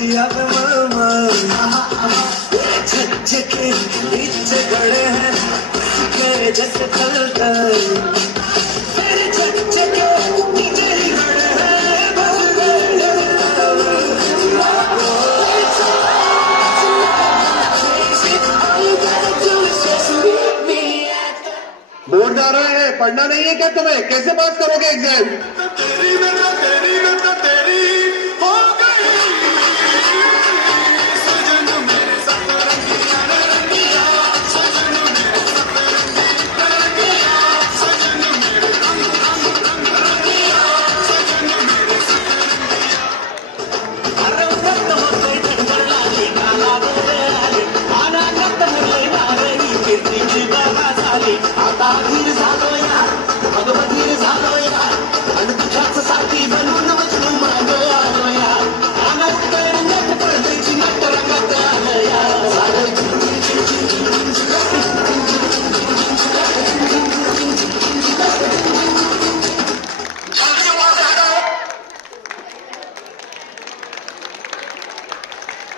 जिया पे झकझके नीचे गड़े हैं के जैसे तलतर तेरे झकझके नीचे ही गड़े हैं बस बोर्ड जा रहा है, पढ़ना नहीं है क्या तुम्हें? कैसे पास करोगे एग्जाम? तेरी